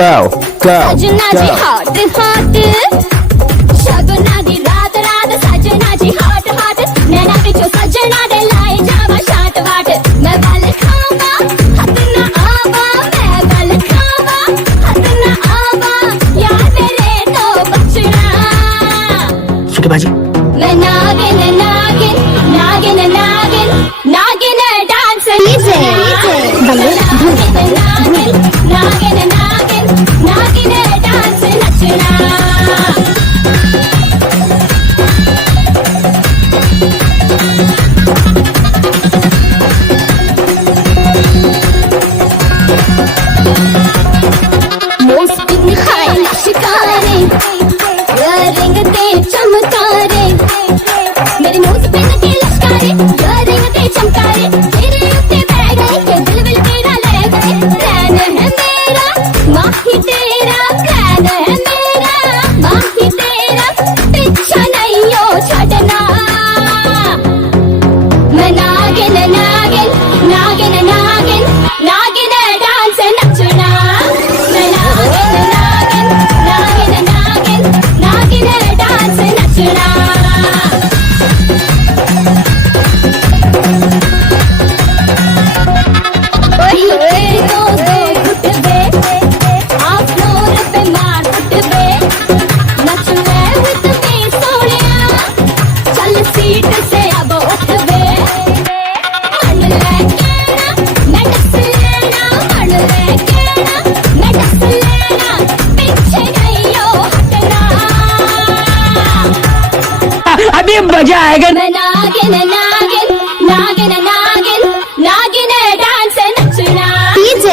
सजना जी hot hot Shaguna दी रात रात सजना जी हॉट हॉट नैना पिछो सजना दे लाए जावा शाट वाट मैं बल खावा हथ ना आवा मैं बल खावा हथ ना आवा यार मेरे तो बचना सुटेबाजी मैं नागिन नागिन नागिन नागिन नागिन डांस नागिन नागिन नागिन डांस नचना मोस्किन खाए शिकारे रेंगते चमकारे मेरे मुंह पे लगे लश्कारे रेंगते चमकारे तेरे उत्ते बह गए के दिल विल मेरा ले गए प्लान है मेरा माही तेरा प्लान है मेरा माही तेरा पीछा नहीं हो छड़ना मैं नागिन नागिन नागिन नागिन नागिन डांस नचना मैं नागिन नागिन नागिन नागिन नागिन डांस नचना अभी मजा आएगा। मैं नागिन नागिन नागिन नागिन नागिन डांस नचना DJ